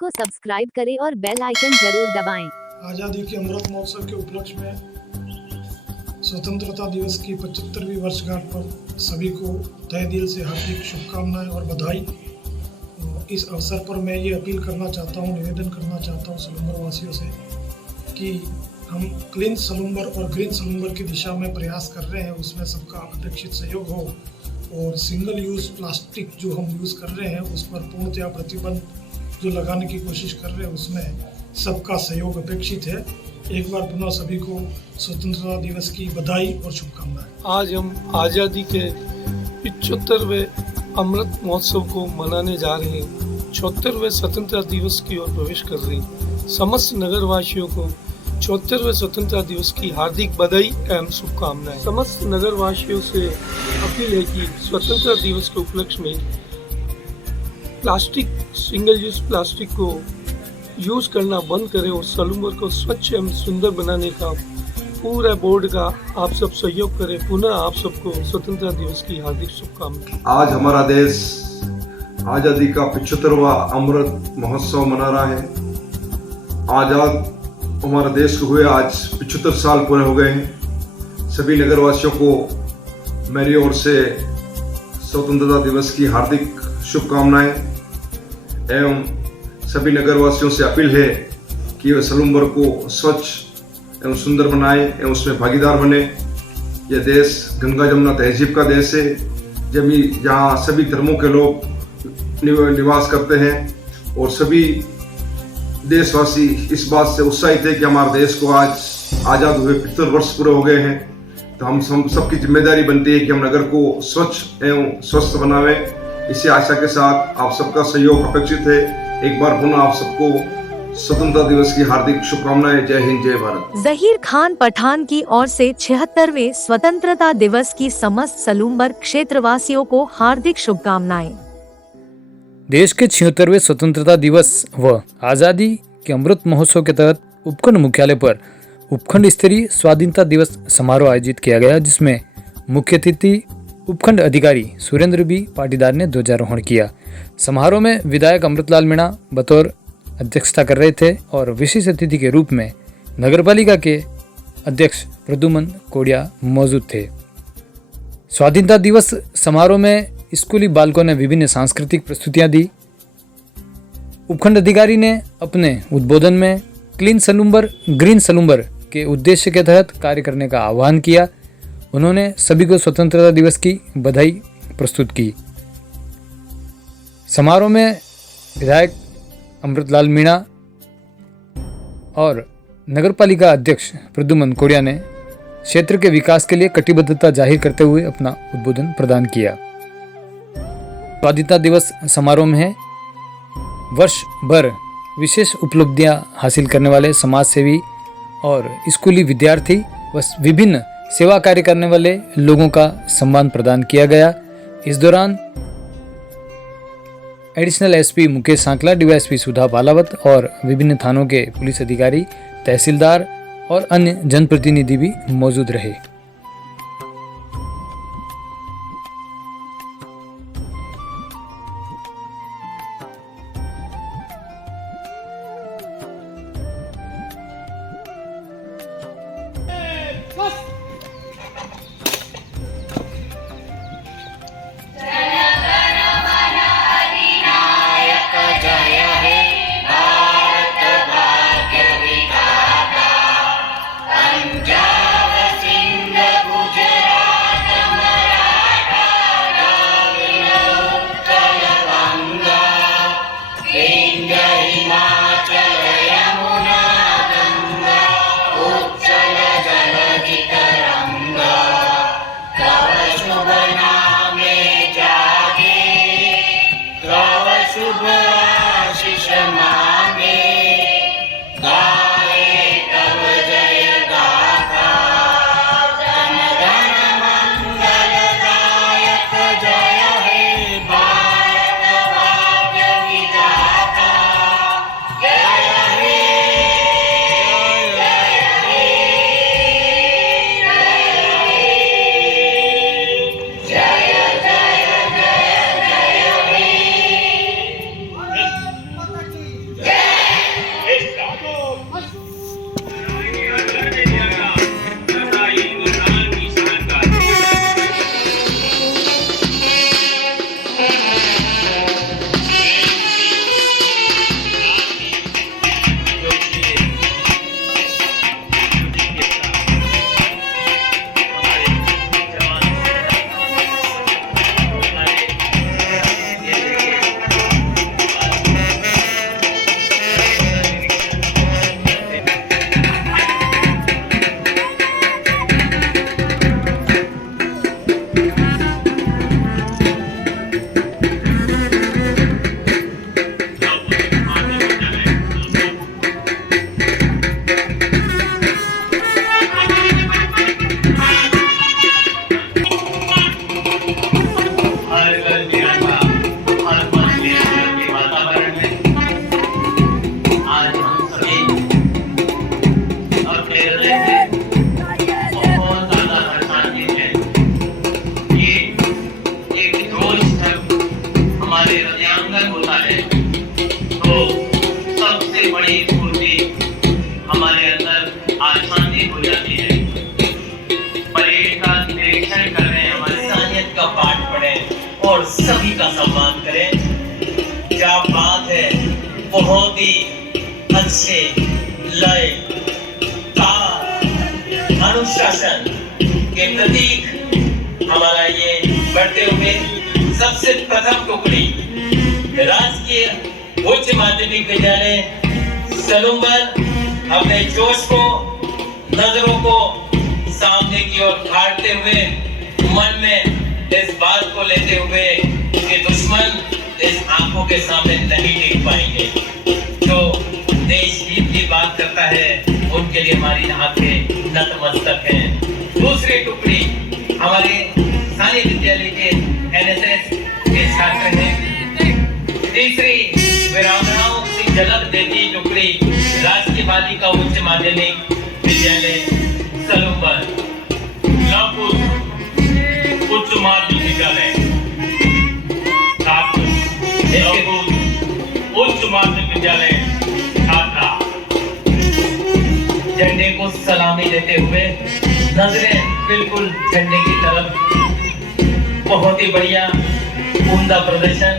को सब्सक्राइब करें और बेल आइकन जरूर दबाएं। आज़ादी के अमृत महोत्सव के उपलक्ष्य में स्वतंत्रता दिवस की 75वीं वर्षगांठ पर सभी को तहे दिल से हार्दिक शुभकामनाएं और बधाई। इस अवसर पर मैं ये अपील करना चाहता हूँ, निवेदन करना चाहता हूँ सलूम्बर वासियों से कि हम क्लीन सलूम्बर और ग्रीन सलूम्बर की दिशा में प्रयास कर रहे हैं, उसमें सबका अपेक्षित सहयोग हो और सिंगल यूज़ प्लास्टिक जो हम यूज़ कर रहे हैं उस पर पूर्णतया प्रतिबंध जो लगाने की कोशिश कर रहे हैं उसमें सबका सहयोग अपेक्षित है। एक बार पुनः सभी को स्वतंत्रता दिवस की बधाई और शुभकामनाएं। आज हम आज़ादी के 75वें अमृत महोत्सव को मनाने जा रहे हैं। 74वें स्वतंत्रता दिवस की ओर प्रवेश कर रहे हैं। समस्त नगरवासियों को 74वें स्वतंत्रता दिवस की हार्दिक बधाई एवं शुभकामनाएं। समस्त नगरवासियों से अपील है कि स्वतंत्रता दिवस के उपलक्ष्य में प्लास्टिक, सिंगल यूज प्लास्टिक को यूज करना बंद करें और सलूम्बर को स्वच्छ एवं सुंदर बनाने का पूरा बोर्ड का आप सब सहयोग करें। पुनः आप सबको स्वतंत्रता दिवस की हार्दिक शुभकामनाएं। आज हमारा देश आज़ादी का 75वां अमृत महोत्सव मना रहा है। आज़ाद हमारे देश को हुए आज 75 साल पूरे हो गए हैं। सभी नगरवासियों को मेरी ओर से स्वतंत्रता दिवस की हार्दिक शुभकामनाएं एवं सभी नगरवासियों से अपील है कि वे सलूम्बर को स्वच्छ एवं सुंदर बनाएं एवं उसमें भागीदार बने। यह देश गंगा जमुना तहजीब का देश है, जहाँ सभी धर्मों के लोग निवास करते हैं और सभी देशवासी इस बात से उत्साहित है कि हमारे देश को आज आज़ाद हुए 75 वर्ष पूरे हो गए हैं। तो हम सबकी जिम्मेदारी बनती है कि हम नगर को स्वच्छ एवं स्वस्थ बनावें। इसी आशा के साथ आप सबका सहयोग अपेक्षित है। एक बार पुनः आप सबको स्वतंत्रता दिवस की हार्दिक शुभकामनाएं। जय हिंद, जय भारत। जहीर खान पठान की ओर से 76वें स्वतंत्रता दिवस की समस्त सलूम्बर क्षेत्रवासियों को हार्दिक शुभकामनाएं। देश के 76वें स्वतंत्रता दिवस व आज़ादी के अमृत महोत्सव के तहत उपखंड मुख्यालय पर उपखंड स्तरीय स्वाधीनता दिवस समारोह आयोजित किया गया, जिसमें मुख्य अतिथि उपखंड अधिकारी सुरेंद्र बी पाटीदार ने ध्वजारोहण किया। समारोह में विधायक अमृतलाल मीणा बतौर अध्यक्षता कर रहे थे और विशेष अतिथि के रूप में नगरपालिका के अध्यक्ष प्रद्युमन कोडिया मौजूद थे। स्वाधीनता दिवस समारोह में स्कूली बालकों ने विभिन्न सांस्कृतिक प्रस्तुतियां दी। उपखंड अधिकारी ने अपने उद्बोधन में क्लीन सलूम्बर ग्रीन सलूम्बर के उद्देश्य के तहत कार्य करने का आह्वान किया। उन्होंने सभी को स्वतंत्रता दिवस की बधाई प्रस्तुत की। समारोह में विधायक अमृतलाल मीणा और नगरपालिका अध्यक्ष प्रद्युमन कोडिया ने क्षेत्र के विकास के लिए कटिबद्धता जाहिर करते हुए अपना उद्बोधन प्रदान किया। स्वाधीनता दिवस समारोह में वर्ष भर विशेष उपलब्धियां हासिल करने वाले समाज सेवी और स्कूली विद्यार्थी व विभिन्न सेवा कार्य करने वाले लोगों का सम्मान प्रदान किया गया। इस दौरान additional SP Mukesh Sankhla, DYSP Sudha Balawat और विभिन्न थानों के पुलिस अधिकारी, तहसीलदार और अन्य जनप्रतिनिधि भी मौजूद रहे। पंजाब सिंह सभी का सम्मान करें। क्या बात है, बहुत ही अच्छे लय, ताल, अनुशासन के प्रतीक हमारा ये बढ़ते हुए सबसे प्रथम टुकड़ी राजकीय उच्च माध्यमिक विद्यालय सलूम्बर अपने जोश को, नजरों को सामने की ओर फाड़ते हुए, मन में इस बात को लेते हुए कि दुश्मन इस आंखों के सामने नहीं टिक पाएंगे। जो देश हित की बात करता है उनके लिए हमारी आंखें नतमस्तक हैं। दूसरी टुकड़ी हमारे सारे विद्यालय के एनएसएस के छात्र हैं। तीसरी वीरांगनाओं की झलक देती टुकड़ी राजकीय बालिका उच्च माध्यमिक विद्यालय सलूम्बर उच्च माध्यमिक विद्यालय उच्च माध्यमिक विद्यालय छात्रा झंडे को सलामी देते हुए, नजरें बिल्कुल झंडे की तरफ। बहुत ही बढ़िया उम्दा प्रदर्शन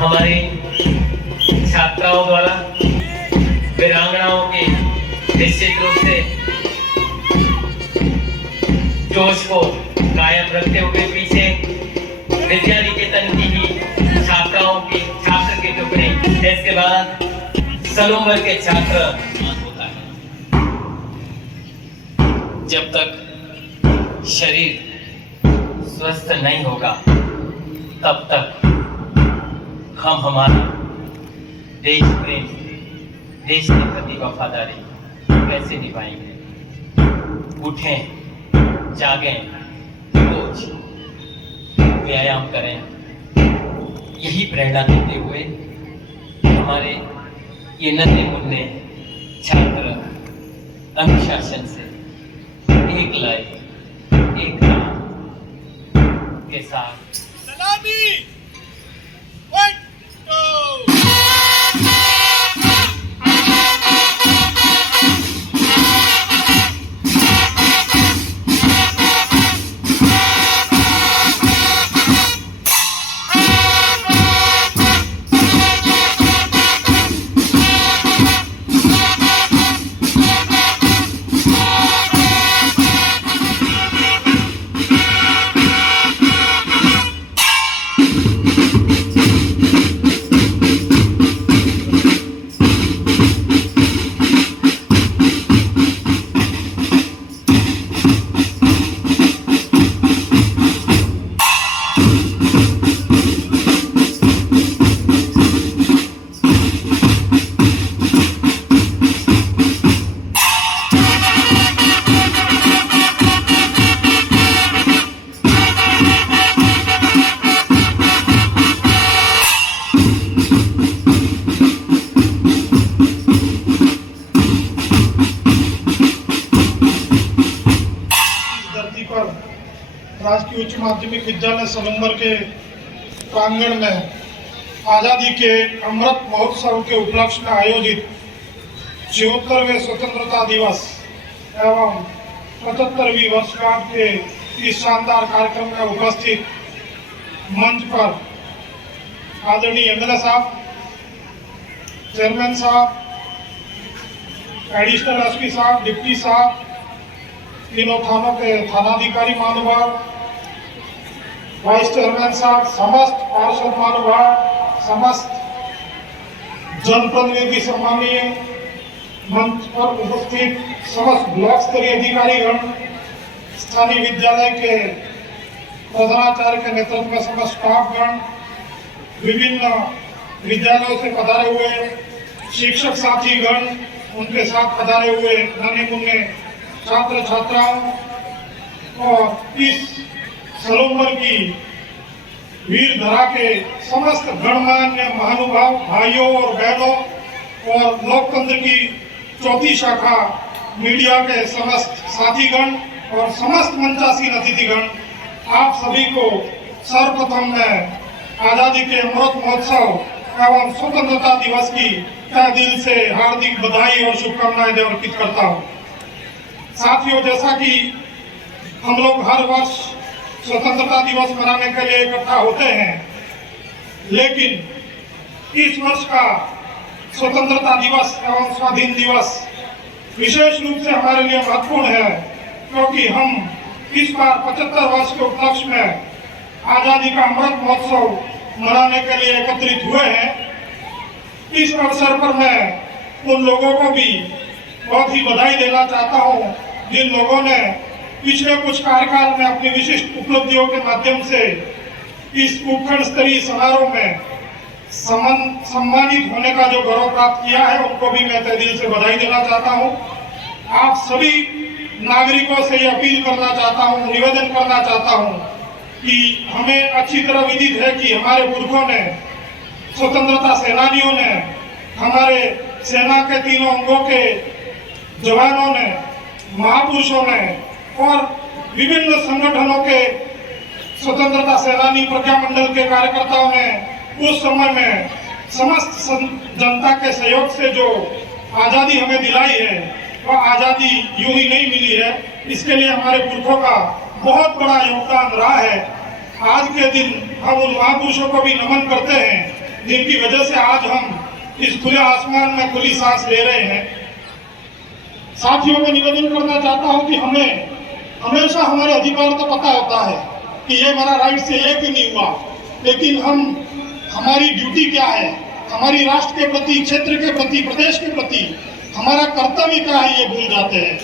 हमारी छात्राओं द्वारा वीरांगनाओं के निश्चित रूप से जोश को कायम रखते हुए पीछे विद्या निकेतन की ही छात्राओं की छात्र की टुकड़ी, इसके बाद सलूम्बर के छात्र। जब तक शरीर स्वस्थ नहीं होगा तब तक हम हमारा देश प्रेम, देश के प्रति वफादारी कैसे निभाएंगे। उठें, जागें, रोज व्यायाम करें। यही प्रेरणा देते हुए हमारे ये नन्हे मुन्ने छात्र अनुशासन से एक लय, एक नाम के साथ सलामी। राजकीय उच्च माध्यमिक विद्यालय सलूम्बर के प्रांगण में आज़ादी के अमृत महोत्सव के उपलक्ष्य में आयोजित 76वें स्वतंत्रता दिवस एवं 75वीं वर्षगांठ के इस शानदार कार्यक्रम में उपस्थित मंच पर आदरणीय एमएलए साहब, चेयरमैन साहब, एडिशनल एसपी साहब, डिप्टी साहब, तीनों थानों के थानाधिकारी महानुभाव, वाइस चेयरमैन साहब, समस्त पार्षद महानुभाव, समस्त जनप्रतिनिधि सम्मानीय, मंच पर उपस्थित समस्त ब्लॉक स्तरीय अधिकारीगण, स्थानीय विद्यालय के प्रधानाचार्य के नेतृत्व में समस्त स्टाफगण, विभिन्न विद्यालयों से पधारे हुए शिक्षक साथीगण, उनके साथ पधारे हुए नन्हे मुन्ने छात्र छात्राओं और इस सलूम्बर की वीर धरा के समस्त गणमान्य महानुभाव भाइयों और बहनों और लोकतंत्र की चौथी शाखा मीडिया के समस्त साथीगण और समस्त मंचासीन अतिथिगण, आप सभी को सर्वप्रथम मैं आज़ादी के अमृत महोत्सव एवं स्वतंत्रता दिवस की तहे दिल से हार्दिक बधाई और शुभकामनाएं अर्पित करता हूँ। साथियों, जैसा कि हम लोग हर वर्ष स्वतंत्रता दिवस मनाने के लिए इकट्ठा होते हैं, लेकिन इस वर्ष का स्वतंत्रता दिवस एवं स्वाधीन दिवस विशेष रूप से हमारे लिए महत्वपूर्ण है, क्योंकि हम इस बार 75 वर्ष के उपलक्ष्य में आजादी का अमृत महोत्सव मनाने के लिए एकत्रित हुए हैं। इस अवसर पर मैं उन लोगों को भी बहुत ही बधाई देना चाहता हूं जिन लोगों ने पिछले कुछ कार्यकाल में अपनी विशिष्ट उपलब्धियों के माध्यम से इस उपखंड स्तरीय समारोह में सम्मानित होने का जो गौरव प्राप्त किया है, उनको भी मैं तहे दिल से बधाई देना चाहता हूं। आप सभी नागरिकों से ये अपील करना चाहता हूं, निवेदन करना चाहता हूं कि हमें अच्छी तरह विदित है कि हमारे पुरखों ने, स्वतंत्रता सेनानियों ने, हमारे सेना के तीनों अंगों के जवानों ने, महापुरुषों ने और विभिन्न संगठनों के स्वतंत्रता सेनानी प्रज्ञा मंडल के कार्यकर्ताओं ने उस समय में समस्त जनता के सहयोग से जो आज़ादी हमें दिलाई है, वह आज़ादी यूं ही नहीं मिली है। इसके लिए हमारे पुरखों का बहुत बड़ा योगदान रहा है। आज के दिन हम उन महापुरुषों को भी नमन करते हैं जिनकी वजह से आज हम इस खुले आसमान में खुली सांस ले रहे हैं। साथियों को निवेदन करना चाहता हूं कि हमें हमेशा हमारे अधिकार तो पता होता है कि ये हमारा राइट से ये क्यों नहीं हुआ, लेकिन हमारी ड्यूटी क्या है, हमारी राष्ट्र के प्रति, क्षेत्र के प्रति, प्रदेश के प्रति हमारा कर्तव्य क्या है, ये भूल जाते हैं।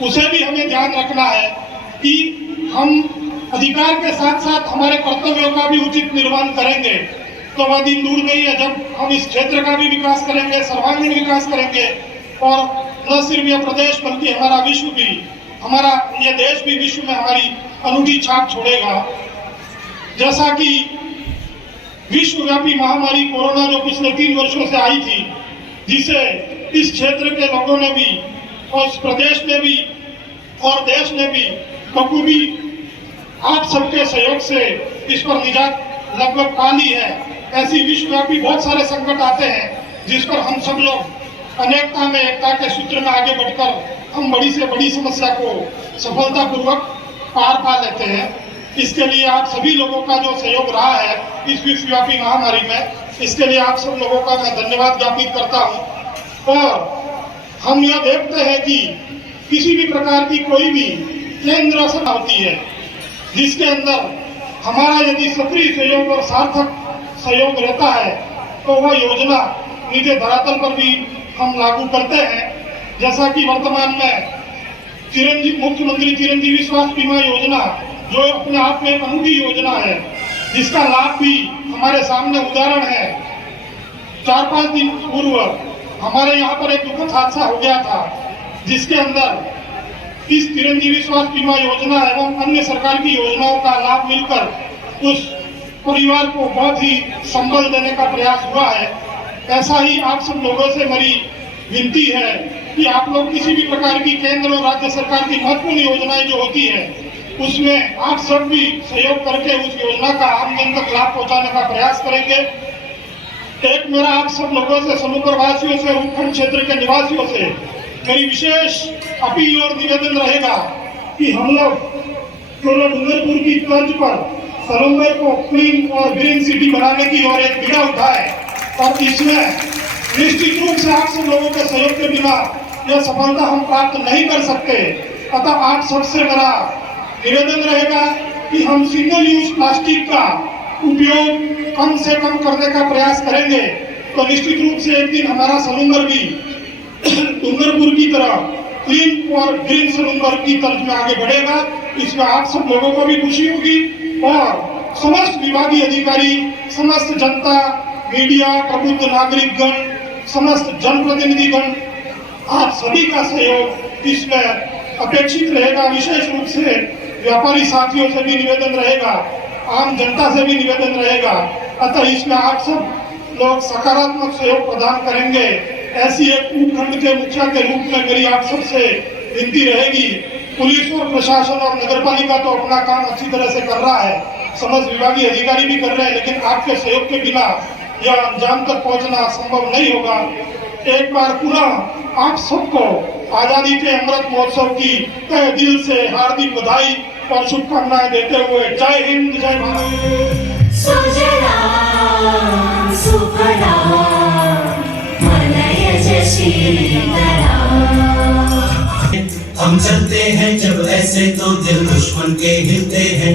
उसे भी हमें ध्यान रखना है कि हम अधिकार के साथ साथ हमारे कर्तव्यों का भी उचित निर्वहन करेंगे तो वह दिन दूर नहीं है जब हम इस क्षेत्र का भी विकास करेंगे, सर्वांगीण विकास करेंगे और न सिर्फ यह प्रदेश बल्कि हमारा विश्व भी, हमारा यह देश भी विश्व में हमारी अनूठी छाप छोड़ेगा। जैसा कि विश्वव्यापी महामारी कोरोना जो पिछले 3 वर्षों से आई थी, जिसे इस क्षेत्र के लोगों ने भी और इस प्रदेश ने भी और देश ने भी बखूबी आप सबके सहयोग से इस पर निजात लगभग पा ली है। ऐसी विश्वव्यापी बहुत सारे संकट आते हैं जिस पर हम सब लोग अनेकता में एकता के सूत्र में आगे बढ़कर हम बड़ी से बड़ी समस्या को सफलतापूर्वक पार पा लेते हैं। इसके लिए आप सभी लोगों का जो सहयोग रहा है इस विश्वव्यापी महामारी में, इसके लिए आप सब लोगों का मैं धन्यवाद ज्ञापित करता हूं। और हम यह देखते हैं कि किसी भी प्रकार की कोई भी केंद्र रचना होती है जिसके अंदर हमारा यदि सक्रिय सहयोग और सार्थक सहयोग रहता है तो वह योजना नीचे धरातल पर भी हम लागू करते हैं। जैसा कि वर्तमान में मुख्यमंत्री चिरंजीवी स्वास्थ्य बीमा योजना जो अपने आप में एक अनूठी योजना है, जिसका लाभ भी हमारे सामने उदाहरण है। 4-5 दिन पूर्व हमारे यहाँ पर एक दुखद हादसा हो गया था जिसके अंदर इस चिरंजीवी स्वास्थ्य बीमा योजना एवं अन्य सरकार की योजनाओं का लाभ मिलकर उस परिवार को बहुत ही संबल देने का प्रयास हुआ है। ऐसा ही आप सब लोगों से मेरी विनती है कि आप लोग किसी भी प्रकार की केंद्र और राज्य सरकार की महत्वपूर्ण योजनाएं जो होती है उसमें आप सब भी सहयोग करके उस योजना का आम जन तक लाभ पहुंचाने का प्रयास करेंगे। एक मेरा आप सब लोगों से, सलूमपुर वासियों से, उपखंड क्षेत्र के निवासियों से मेरी विशेष अपील और निवेदन रहेगा कि हम लोग केवल डूंगरपुर की तर्ज पर सलूमपुर को क्लीन और ग्रीन सिटी बनाने की ओर एक बीड़ा उठाए और इसमें निश्चित रूप से आप सब लोगों के सहयोग के बिना यह सफलता हम प्राप्त नहीं कर सकते। अतः आप सबसे मेरा निवेदन रहेगा कि हम सिंगल यूज प्लास्टिक का उपयोग कम से कम करने का प्रयास करेंगे तो निश्चित रूप से एक दिन हमारा सलूमपुर भी डूंगरपुर की तरह क्लीन और ग्रीन सलूमपुर की तर्ज में आगे बढ़ेगा। इसमें आप सब लोगों को भी खुशी होगी और समस्त विभागीय अधिकारी, समस्त जनता, मीडिया, प्रबुद्ध नागरिकगण, समस्त जनप्रतिनिधिगण, आप सभी का सहयोग इसमें अपेक्षित रहेगा। विशेष रूप से व्यापारी साथियों से भी निवेदन रहेगा, आम जनता से भी निवेदन रहेगा। अतः इसमें आप सब लोग सकारात्मक सहयोग प्रदान करेंगे, ऐसी एक उपखंड के मुखिया के रूप में मेरी आप सबसे विनती रहेगी। पुलिस और प्रशासन और नगरपालिका तो अपना काम अच्छी तरह से कर रहा है, समस्त विभागीय अधिकारी भी कर रहे हैं, लेकिन आपके सहयोग के बिना यह अंजाम तक पहुंचना संभव नहीं होगा। एक बार पुनः आप सबको आजादी के अमृत महोत्सव की तहे दिल से हार्दिक बधाई और शुभकामनाएं देते हुए जय हिंद, जय भारत। हम चलते हैं जब ऐसे तो दिल दुश्मन के हिलते हैं।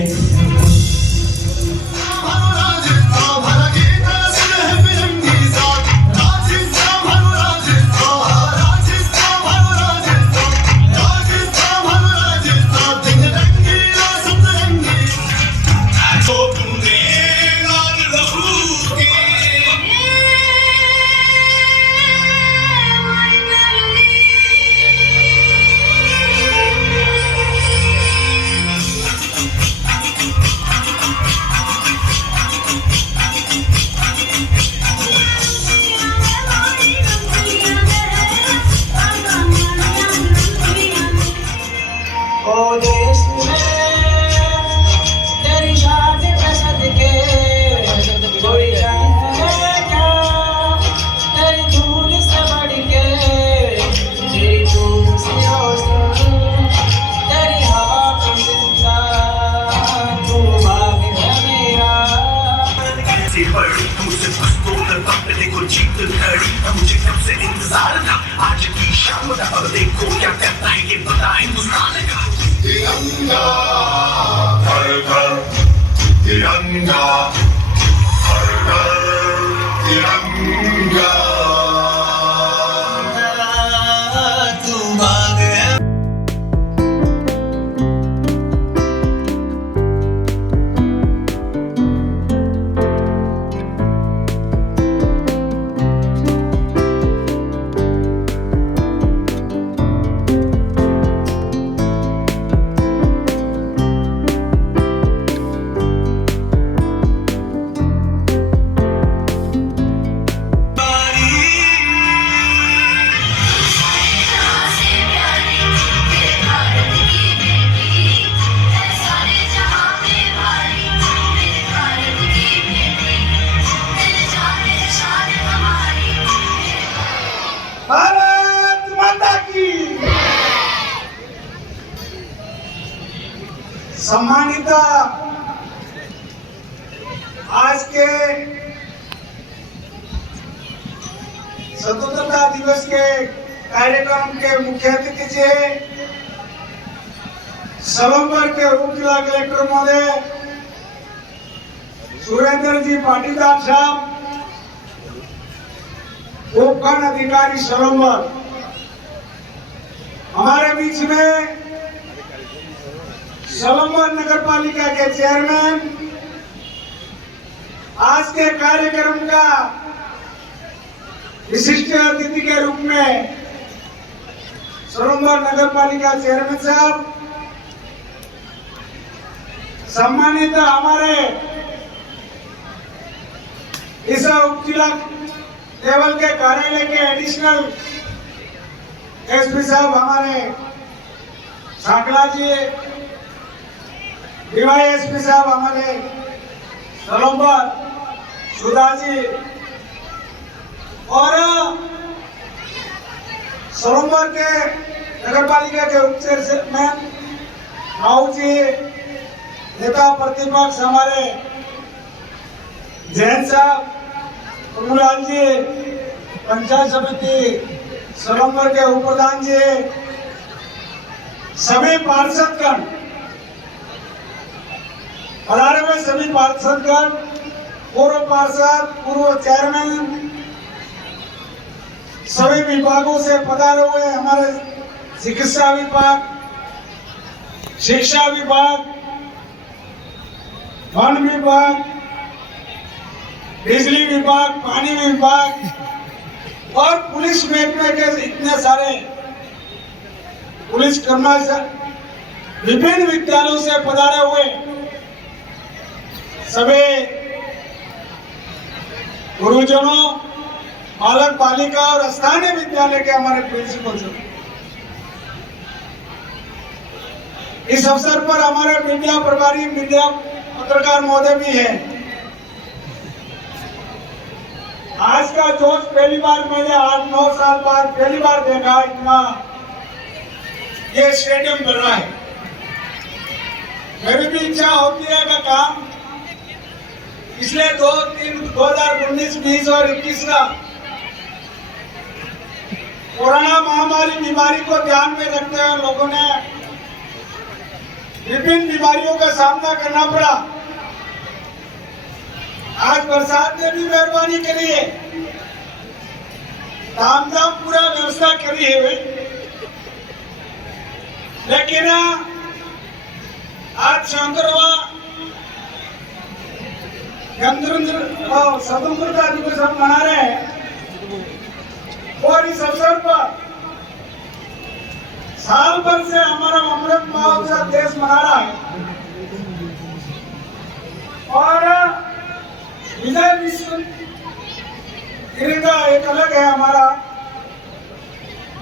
मुझे कब से इंतजार था आज की शाम का, अब देखो क्या करता है ये बड़ा हिंदुस्तान का। तिरंगा हर घर तिरंगा, हर घर तिरंगा। सम्मानित आज के स्वतंत्रता दिवस के कार्यक्रम के मुख्य अतिथि जी सलंबर के उप जिला कलेक्टर महोदय सुरेंद्र जी पाटीदार साहब, उपखंड अधिकारी सलंबर, हमारे बीच में सलंबर नगर पालिका के चेयरमैन, आज के कार्यक्रम का विशिष्ट अतिथि के रूप में सलंबर नगर पालिका चेयरमैन साहब, सम्मानित हमारे इस उप जिला लेवल के कार्यालय के एडिशनल एसपी साहब हमारे साकला जी, डीवाईएसपी साहब हमारे सलंबर सुधा जी, और सलंबर के नगर पालिका के उप चेयरमैन राहुल जी, नेता प्रतिपक्ष हमारे जैन साहब, प्रभुलाल जी, पंचायत समिति सलंबर के उप प्रधान जी, सभी पार्षदगण, पधारे हुए सभी पार्षदगण, पूर्व पार्षद, पूर्व चेयरमैन, सभी विभागों से पधारे हुए हमारे चिकित्सा विभाग, शिक्षा विभाग, वन विभाग, बिजली विभाग, पानी विभाग और पुलिस महकमे के इतने सारे पुलिस कर्मचारी, विभिन्न विद्यालयों से पधारे हुए सभी गुरुजनों, बालक बालिका और स्थानीय विद्यालय के हमारे प्रिंसिपल, इस अवसर पर हमारे मीडिया प्रभारी, मीडिया पत्रकार महोदय भी है। आज का जोश पहली बार मैंने 8-9 साल बाद पहली बार देखा, इतना ये स्टेडियम बन रहा है। मेरी भी इच्छा होती है कि काम पिछले 2019, 20 और 21 का कोरोना महामारी बीमारी को ध्यान में रखते हुए लोगों ने विभिन्न बीमारियों का सामना करना पड़ा। आज बरसात ने भी मेहरबानी करी है, तामझाम पूरा व्यवस्था करी है वे। लेकिन आज 76वां स्वतंत्रता दिवस हम मना रहे हैं और इस अवसर पर साल भर से हमारा अमृत महोत्सव देश मना रहा है और विजय विश्व तिरंगा एक अलग है हमारा।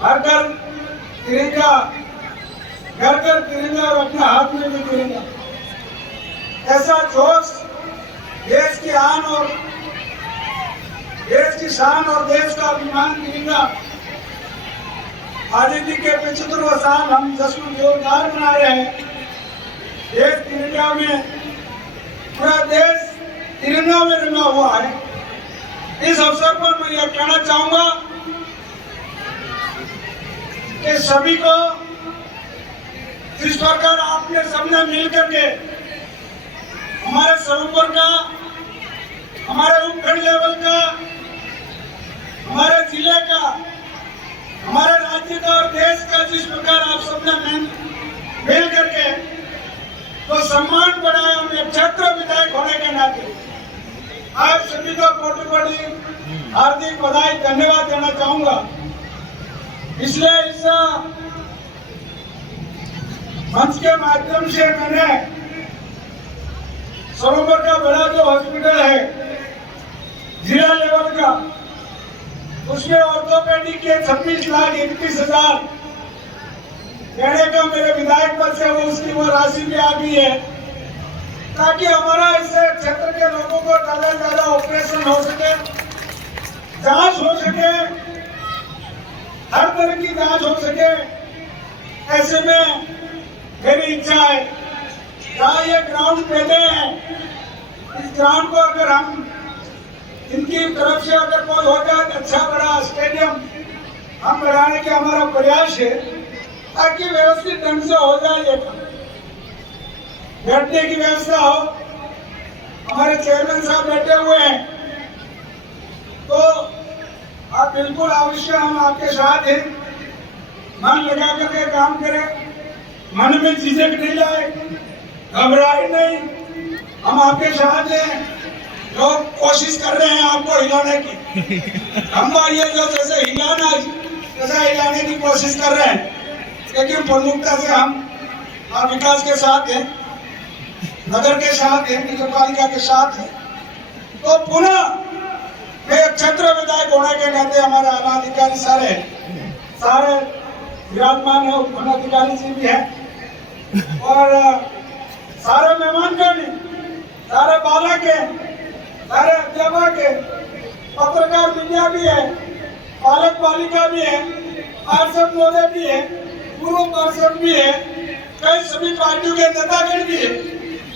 हर घर तिरंगा, घर घर तिरंगा और अपने हाथ में भी तिरंगा। ऐसा जोश देश की आन और देश की शान और देश का अभिमान तिरंगा। आजादी के 75वां साल हम जश्न जोरदार मना रहे हैं। देश तिरंगा में, पूरा देश तिरंगा में रंगा हुआ है। इस अवसर पर मैं यह कहना चाहूंगा कि सभी को जिस प्रकार आपने सबने मिलकर के हमारे सरोवर का, हमारे उपखंड लेवल का, हमारे जिले का, हमारे राज्य का और देश का जिस प्रकार आप सबने मिल करके तो सम्मान बढ़ाया, हमें छात्र विधायक होने के नाते आप सभी को कोटि कोटि हार्दिक बधाई, धन्यवाद देना चाहूंगा। इसलिए इस मंच के माध्यम से मैंने सरोवर का बड़ा जो हॉस्पिटल है जिला लेवल का, उसमें ऑर्थोपेडिक के 26,31,000 देने का मेरे विधायक पद से उसकी वो राशि भी आ गई है, ताकि हमारा इस क्षेत्र के लोगों को ज्यादा से ज्यादा ऑपरेशन हो सके, जांच हो सके, हर तरह की जांच हो सके। ऐसे में मेरी इच्छा है, जहाँ ये ग्राउंड पहले है, इस ग्राउंड को अगर हम इनकी तरफ से अगर कोई हो जाए अच्छा बड़ा स्टेडियम हम बनाने के हमारा प्रयास है, ताकि व्यवस्थित ढंग से हो जाए। ये बैठने की व्यवस्था हो, हमारे चेयरमैन साहब बैठे हुए हैं, तो आप बिल्कुल अवश्य, हम आपके साथ हैं। मन लगा करके काम करें, मन में झिझक नहीं लाए, घबराए नहीं, हम आपके साथ हैं। लोग कोशिश कर रहे हैं आपको हिलाने की, हम ये जो जैसे हिलाना जैसा हिलाने की कोशिश कर रहे हैं, लेकिन प्रमुखता से हम विकास के साथ हैं, नगर के साथ हैं, नगर पालिका के साथ हैं। तो पुनः मैं क्षेत्र विधायक होने के नाते हमारे आला अधिकारी सारे विराजमान है, उपखंड अधिकारी जी भी है और सारे मेहमानगण, सारे बालक है, सारे अध्यापक है, पत्रकार मीडिया भी है, पालक बालिका भी है, पार्षद महोदय भी है, पूर्व पार्षद भी है, कई सभी पार्टियों के नेतागण भी है।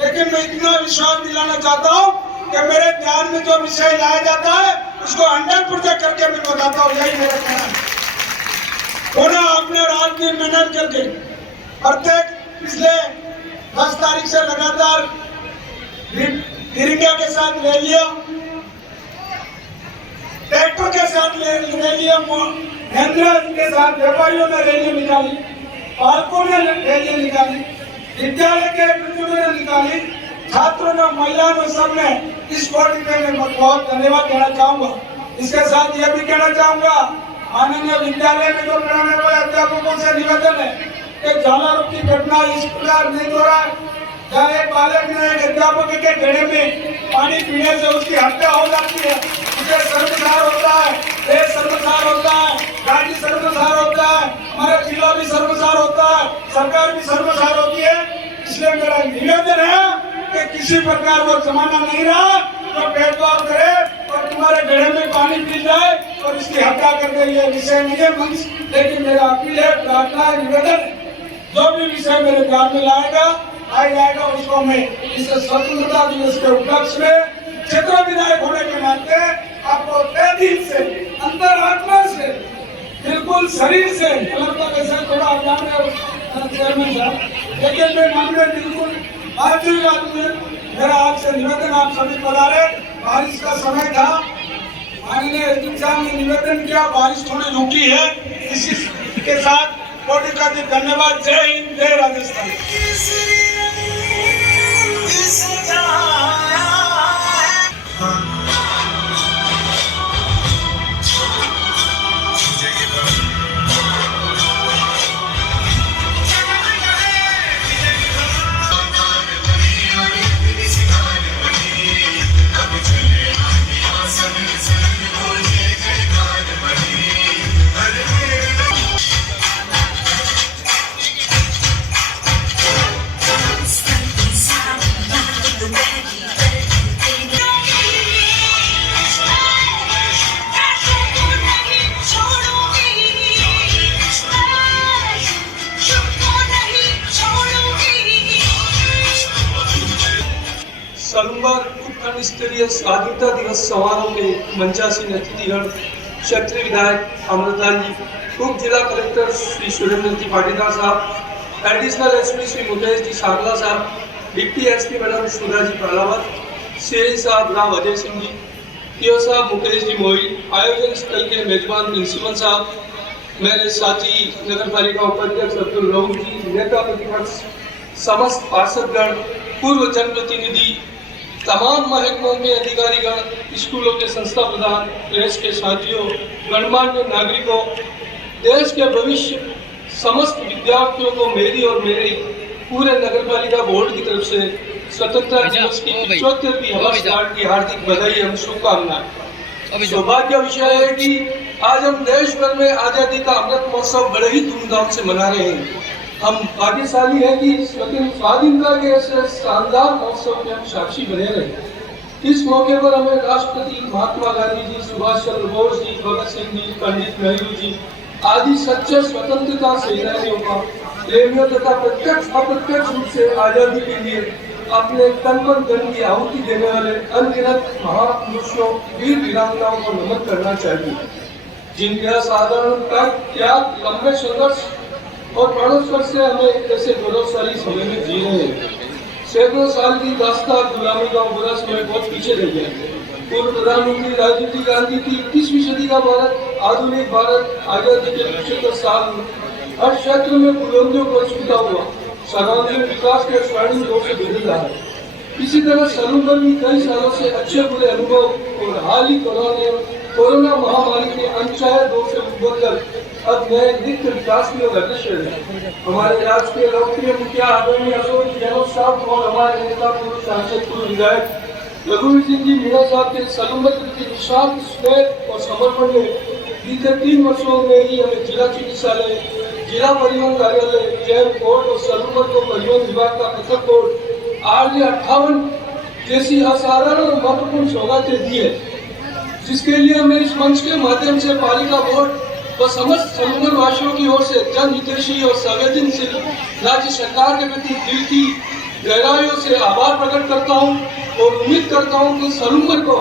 लेकिन मैं इतना विश्वास दिलाना चाहता हूँ कि मेरे ध्यान में जो विषय लाया जाता है उसको 100% करके मैं बताता हूँ, यही मेरा कहना है। पुनः आपने रात दिन मेहनत करके प्रत्येक पिछले 10 तारीख से लगातार तिरंगा के साथ रैलियां, ट्रैक्टर के साथ रैलियां, महिंद्रा के साथ व्यापारियों ने रैलियां निकाली, पालकों ने रैलियां निकाली, विद्यालय के प्रतिनिधियों ने निकाली, छात्रों ने, महिलाओं ने, सबने इस कोटि पे मैं बहुत धन्यवाद देना चाहूंगा। इसके साथ यह भी कहना चाहूंगा, माननीय विद्यालय में जो पढ़ाने वाले अध्यापकों से निवेदन है कि झालारों की घटना इस प्रकार नहीं दोहराए, जहाँ एक बालक ने एक अध्यापक के घेरे में पानी पीने से उसकी हत्या हो जाती है, उसे सर्वसार होता है, देश सर्वसार होता है, राज्य सर्वसार होता है, हमारा जिला भी सर्वसार होता है, सरकार भी सर्वसार होती है। इसलिए मेरा निवेदन है कि किसी प्रकार वो जमाना नहीं रहा तो भेदभाव करे और तुम्हारे घेरे में पानी पी जाए और इसकी हत्या कर दे, ये विषय नहीं है मंच। लेकिन मेरा अपील है, प्रार्थना है, निवेदन, जो भी विषय मेरे ध्यान में आ जाएगा उसको मैं इस स्वतंत्रता दिवस के उपलक्ष्य में क्षेत्र विधायक होने के नाते आपको तहे दिल से, अंतरात्मा से बिल्कुल शरीर से मतलब का वैसे थोड़ा अज्ञान है चेयरमैन साहब, लेकिन मैं मन में बिल्कुल आशीर्वाद में मेरा आपसे निवेदन, आप सभी पधारे। बारिश का समय था, माननीय एसडीएम साहब ने निवेदन किया, बारिश थोड़ी रुकी है, इसी के साथ कोटि का धन्यवाद। जय हिंद, जय राजस्थान। सलूमर उपखंड स्तरीय स्वाधीनता दिवस समारोह के मंचासीन अतिथिगण क्षेत्रीय विधायक अमृता जी, उप जिला कलेक्टर श्री सुरेंद्र जी पाटीदार साहब, एडिशनल एसपी श्री मुकेश जी सागला साहब, deputy SP madam Sudha ji Pahalwat, CI साहब राव अजय सिंह जी, पीओ साहब मुकेश जी मोई, आयोजन स्थल के मेजबान प्रिंसिपल साहब, मेरे साथी नगर पालिका उपाध्यक्ष अब्दुल रऊफ जी, नेता प्रतिपक्ष, समस्त पार्षदगण, पूर्व जनप्रतिनिधि, तमाम महकमों के अधिकारीगण, स्कूलों के संस्था प्रधान, प्रेस के साथियों, गणमान्य नागरिकों, देश के भविष्य समस्त विद्यार्थियों को मेरी और मेरे पूरे नगर पालिका बोर्ड की तरफ से स्वतंत्रता दिवस की 75वीं वर्षगांठ की हार्दिक बधाई एवं शुभकामनाएं। सौभाग्य विषय है कि आज हम देश भर में आजादी का अमृत महोत्सव बड़े ही धूमधाम से मना रहे हैं। हम भाग्यशाली हैं कि स्वाधीनता के ऐसे शानदार महोत्सव के हम साक्षी बने रहे। इस मौके पर हमें राष्ट्रपति महात्मा गांधी जी, सुभाष चंद्र बोस जी, भगत सिंह जी, पंडित नेहरू जी आदि सच्चे स्वतंत्रता सेनानियों का, प्रेमियों तथा प्रत्यक्ष अप्रत्यक्ष रूप से आजादी के लिए अपने तन मन धन की आहुति देने वाले अनगिनत महापुरुषों, वीर वीरांगनाओं को नमन करना चाहिए, जिनके असाधारण त्याग, लंबे संघर्ष और प्राणोत्सर्ग से हमें ऐसे गौरवशाली समय में जी रहे हैं। सैकड़ों साल की दास्तां गुलामी का बुरा समय बहुत पीछे रह गया। पूर्व प्रधानमंत्री राजीव जी गांधी की 21वीं सदी का भारत, आधुनिक भारत, आजादी के 75 साल में हर क्षेत्र में बुलंदियों को छूता हुआ सर्वांगीण विकास के स्वर्णिम दौर से गुजर रहा है। इसी तरह सलूमर भी कई सालों से अच्छे बुरे अनुभव और हाल ही कोरोना महामारी के अनचाहे दौर से उभरकर अब नए नित्य विकास की ओर अग्रसर है। हमारे राज्य के लोकप्रिय मुखिया आदरणीय अशोक गहलोत साहब और हमारे नेता पूर्व सांसद पूर्व विधायक रघुवीर सिंह जी मीणा साहब के सलूमर के विशाल स्नेह और समर्पण में बीते 3 वर्षों में ही हमें जिला चिकित्सालय, जिला परिवहन कार्यालय, जैन कोर्ट और सलूमर को परिवहन विभाग का पृथक कोर्ट RJ58 जैसी असाधारण और महत्वपूर्ण सौगातें दी है, जिसके लिए हमें इस मंच के माध्यम से पालिका बोर्ड व समस्त सलूमर वासियों की ओर से जन हितैषी और संवेदनशील राज्य सरकार के प्रति दिल की गहराइयों से आभार प्रकट करता हूं और उम्मीद करता हूं कि सलूमर को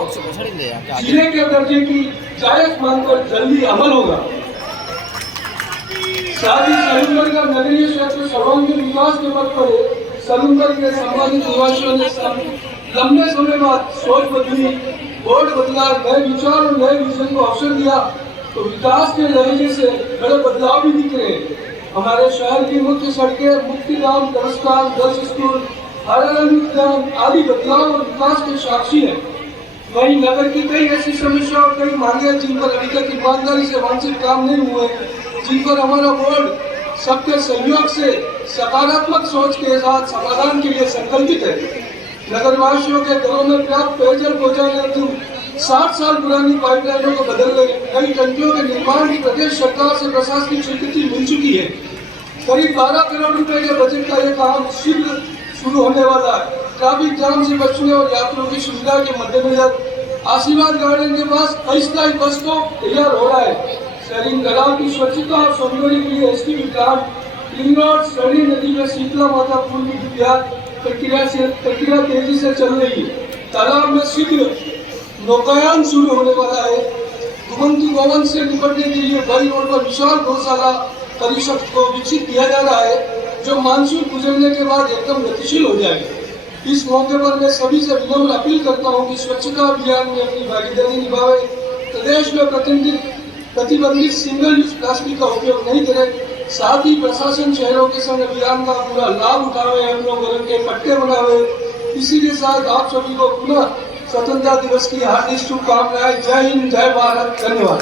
जिले के दर्जे की जायज मानकर जल्दी अमल होगा। साथ ही सलूमर का नगरीय क्षेत्र सर्वांगीण विकास के पथ पर है। सलूमर के संबंधित निवासियों ने लंबे समय बाद सोच बदली, बोर्ड बदला, नए विचार और नए विजन को अवसर दिया तो विकास के लहजे से बड़े बदलाव भी दिख रहे हैं। हमारे शहर की मुख्य सड़कें, मुक्तिधाम, दरसगाह, गर्ल्स स्कूल, उद्यान आदि बदलाव और विकास के साक्षी हैं। वहीं नगर की कई ऐसी समस्या और कई मांगे जिन पर अभी तक ईमानदारी से वांछित काम नहीं हुए, जिन पर हमारा बोर्ड सबके सहयोग से सकारात्मक सोच के साथ समाधान के लिए संकल्पित है। नगरवासियों के घरों में पर्याप्त पेयजल पहुँचाने हेतु 60 साल पुरानी पाइपलाइनों को बदलने, कई टंकियों के निर्माण की प्रदेश सरकार से प्रशासनिक स्वीकृति मिल चुकी है। करीब 12 करोड़ रुपए के बजट का यह काम शीघ्र शुरू होने वाला है। ट्रैफिक जाम से बचने और यात्रियों की सुविधा के मद्देनजर आशीर्वाद गार्डन के पास अस्थायी बस स्टॉप तैयार हो रहा है। शहरी तालाब की स्वच्छता और सौंदर्य के लिए एसटीपी प्लांट, रिंग रोड, सरणी नदी में शीतला माता पुल की प्रक्रिया तेजी से चल रही है। तालाब में शीघ्र नौकायान शुरू होने वाला है, घुमंतु गौवंश से निपटने के लिए बड़ी रोड पर विशाल गौशाला परिषद को विकसित किया जा रहा है, जो मानसून गुजरने के बाद एकदम गतिशील हो जाएगी। इस मौके पर मैं सभी से विनम्र अपील करता हूं कि स्वच्छता अभियान में अपनी भागीदारी निभावे, प्रदेश में प्रतिबंधित सिंगल यूज प्लास्टिक का उपयोग नहीं करें, साथ ही प्रशासन शहरों के संग अभियान का पूरा लाभ उठावे, अपनों घर के पट्टे बनावे। इसी के साथ आप सभी को पुनः स्वतंत्रता दिवस की हार्दिक शुभकामनाएं। जय हिंद, जय भारत, धन्यवाद।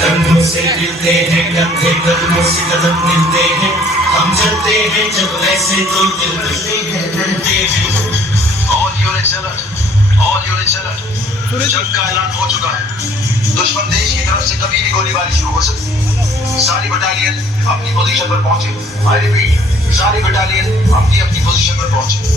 कंधों से गिरते हैं कंधे, कदमों से कदम मिलते हैं, हम चलते हैं जब ऐसे तो दिल डरते हैं। All units alert, all units alert. जंग का ऐलान हो चुका है। दुश्मन देश की तरफ से कभी भी गोलीबारी शुरू हो सकती है। सारी बटालियन अपनी पोजीशन पर पहुंचे। I repeat, सारी बटालियन अपनी अपनी पोजीशन पर पहुंचे।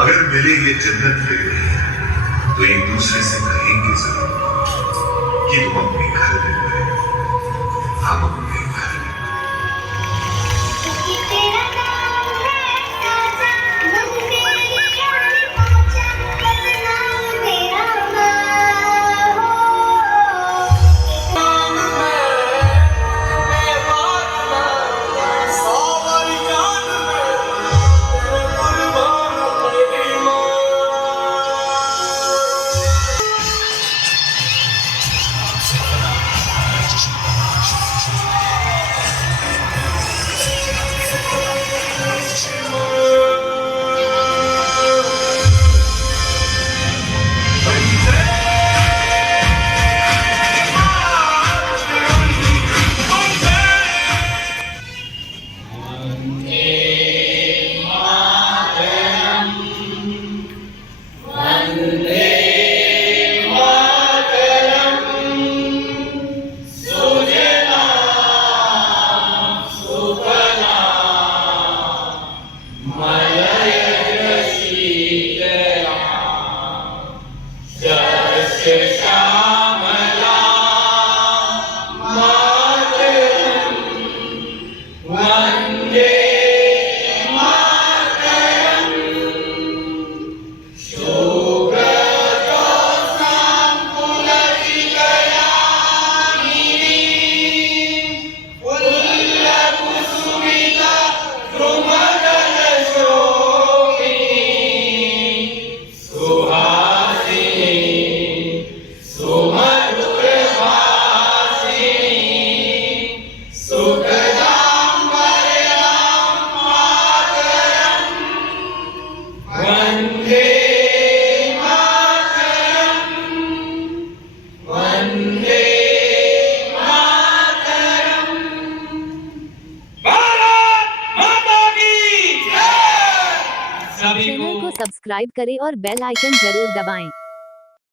अगर मिलेंगे जन्नत में तो एक दूसरे से कहेंगे जरूर कि तुम अपने घर में गए, हम अपने घर में। चैनल को सब्सक्राइब करें और बेल आइकन जरूर दबाएं।